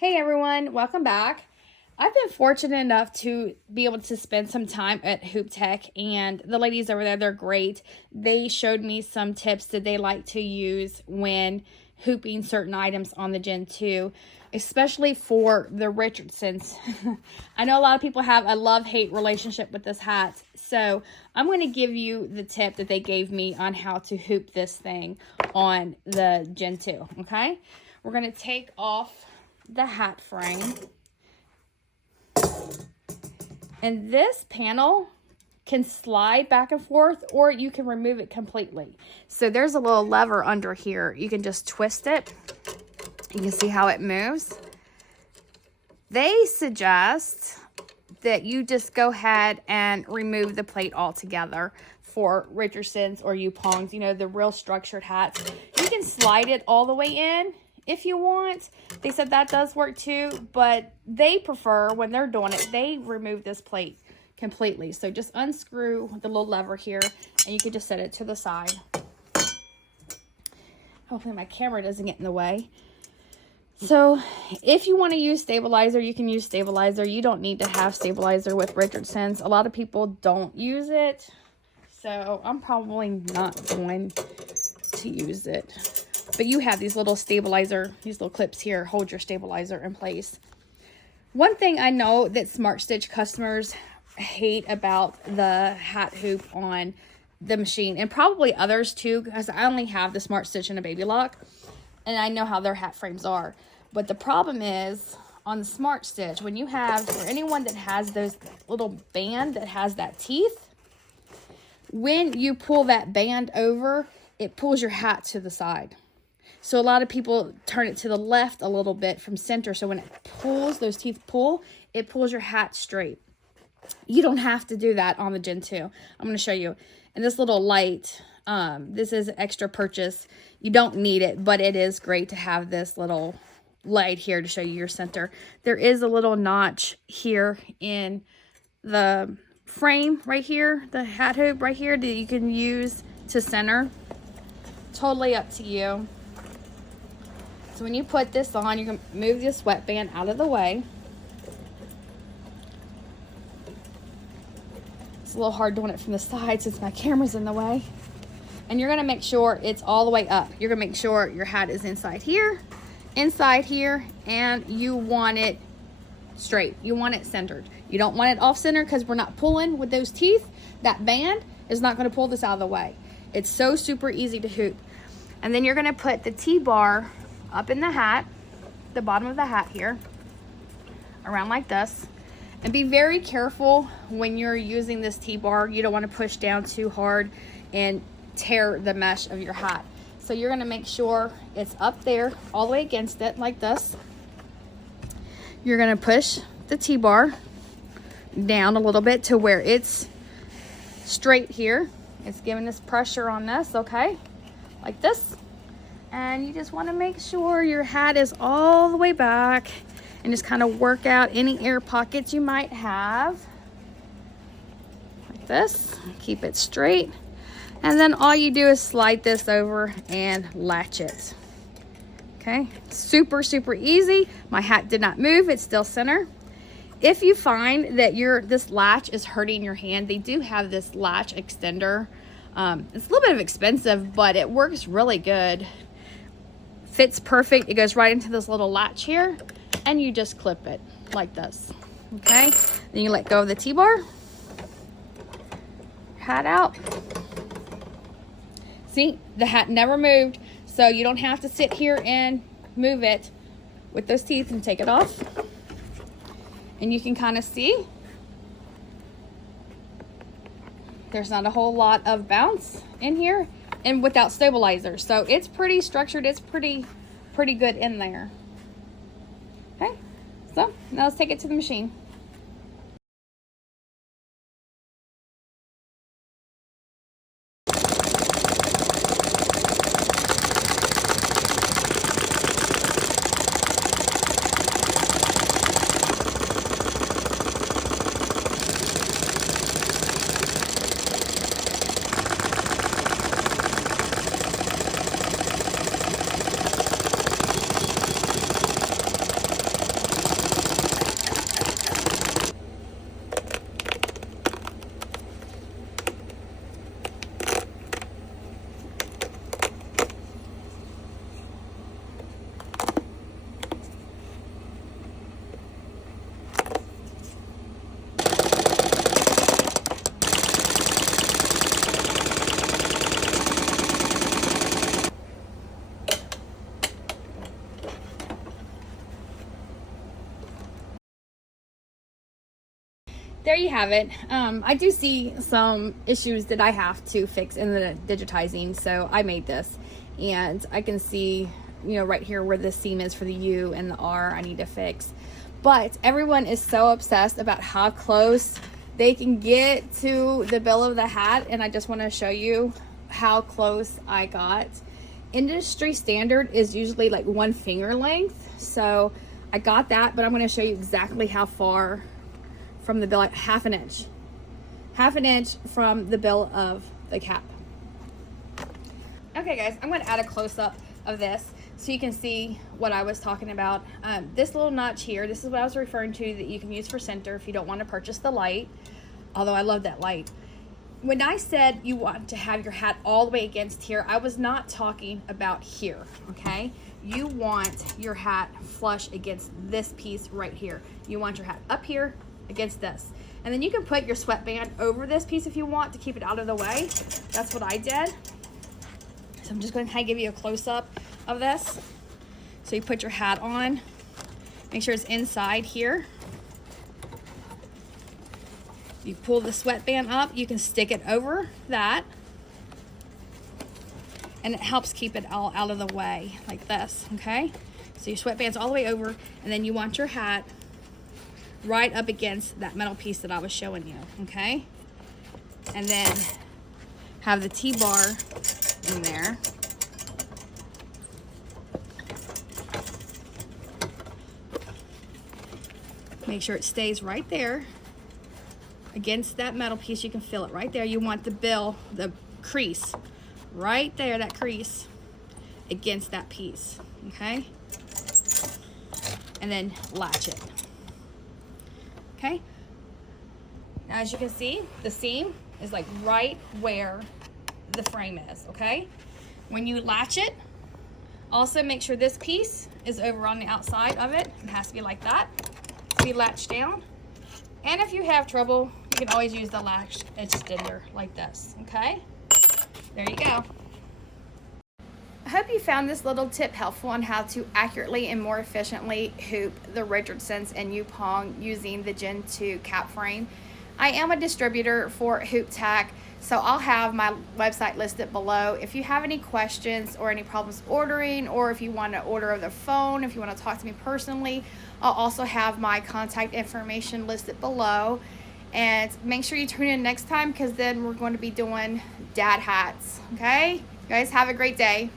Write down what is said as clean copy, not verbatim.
Hey everyone, welcome back. I've been fortunate enough to be able to spend some time at HoopTech, and the ladies over there, they're great. They showed me some tips that they like to use when hooping certain items on the Gen 2, especially for the Richardsons. I know a lot of people have a love-hate relationship with this hat, so I'm going to give you the tip that they gave me on how to hoop this thing on the Gen 2, okay? We're going to take off the hat frame, and this panel can slide back and forth, or you can remove it completely. So there's a little lever under here. You can just twist it. You can see how it moves. They suggest that you just go ahead and remove the plate altogether for Richardsons or Yupongs, you know, the real structured hats. You can slide it all the way in if you want. They said that does work too, but they prefer, when they're doing it, they remove this plate completely. So just unscrew the little lever here, and you can just set it to the side. Hopefully my camera doesn't get in the way. So if you want to use stabilizer, you can use stabilizer. You don't need to have stabilizer with Richardsons. A lot of people don't use it, so I'm probably not going to use it. But you have these little stabilizer, these little clips here, hold your stabilizer in place. One thing I know that Smartstitch customers hate about the hat hoop on the machine, and probably others too, because I only have the Smartstitch and a Baby Lock, and I know how their hat frames are. But the problem is, on the Smartstitch, when you have, for anyone that has those little band that has that teeth, when you pull that band over, it pulls your hat to the side. So a lot of people turn it to the left a little bit from center. So when it pulls, those teeth pull, it pulls your hat straight. You don't have to do that on the Gen 2. I'm going to show you. And this little light, this is an extra purchase. You don't need it, but it is great to have this little light here to show you your center. There is a little notch here in the frame right here, the hat hoop right here, that you can use to center. Totally up to you. So when you put this on, you can move the sweatband out of the way. It's a little hard doing it from the side since my camera's in the way. And you're going to make sure it's all the way up. You're going to make sure your hat is inside here, and you want it straight. You want it centered. You don't want it off center because we're not pulling with those teeth. That band is not going to pull this out of the way. It's so super easy to hoop. And then you're going to put the T-bar up in the hat, the bottom of the hat here, around like this. And be very careful when you're using this T-bar. You don't want to push down too hard and tear the mesh of your hat. So you're going to make sure it's up there all the way against it like this. You're going to push the T-bar down a little bit to where it's straight here. It's giving us pressure on this, okay? Like this. And you just want to make sure your hat is all the way back, and just kind of work out any air pockets you might have. Like this. Keep it straight. And then all you do is slide this over and latch it. Okay? Super, super easy. My hat did not move. It's still center. If you find that this latch is hurting your hand, they do have this latch extender. It's a little bit expensive, but it works really good. Fits perfect. It goes right into this little latch here, and you just clip it like this. Okay? Then you let go of the T-bar. Hat out. See, the hat never moved, so you don't have to sit here and move it with those teeth and take it off. And you can kind of see there's not a whole lot of bounce in here, and without stabilizer. So it's pretty structured. It's pretty good in there. Okay, so now let's take it to the machine. there you have it. I do see some issues that I have to fix in the digitizing, so I made this, and I can see, you know, right here where the seam is for the U and the R I need to fix. But everyone is so obsessed about how close they can get to the bill of the hat, and I just want to show you how close I got. Industry standard is usually like 1 finger length, so I got that, but I'm going to show you exactly how far from the bill, like half an inch from the bill of the cap. Okay guys, I'm going to add a close-up of this so you can see what I was talking about. This little notch here, this is what I was referring to, that you can use for center if you don't want to purchase the light, although I love that light. When I said you want to have your hat all the way against here, I was not talking about here, okay? You want your hat flush against this piece right here. You want your hat up here against this. And then you can put your sweatband over this piece if you want to keep it out of the way. That's what I did. So I'm just going to kind of give you a close-up of this. So you put your hat on, make sure it's inside here. You pull the sweatband up, you can stick it over that, and it helps keep it all out of the way like this, okay? So your sweatband's all the way over, and then you want your hat right up against that metal piece that I was showing you, okay? And then have the T-bar in there. Make sure it stays right there against that metal piece. You can feel it right there. You want the bill, the crease, right there, that crease against that piece, okay? And then latch it, okay? Now as you can see, the seam is like right where the frame is, okay? When you latch it, also make sure this piece is over on the outside of it. It has to be like that, to be latched down. And if you have trouble, you can always use the latch extender like this, okay? There you go. I hope you found this little tip helpful on how to accurately and more efficiently hoop the Richardsons and Yupong using the Gen 2 cap frame. I am a distributor for HoopTech, so I'll have my website listed below. If you have any questions or any problems ordering, or if you want to order over the phone, if you want to talk to me personally, I'll also have my contact information listed below. And make sure you tune in next time, because then we're going to be doing dad hats, okay? You guys have a great day.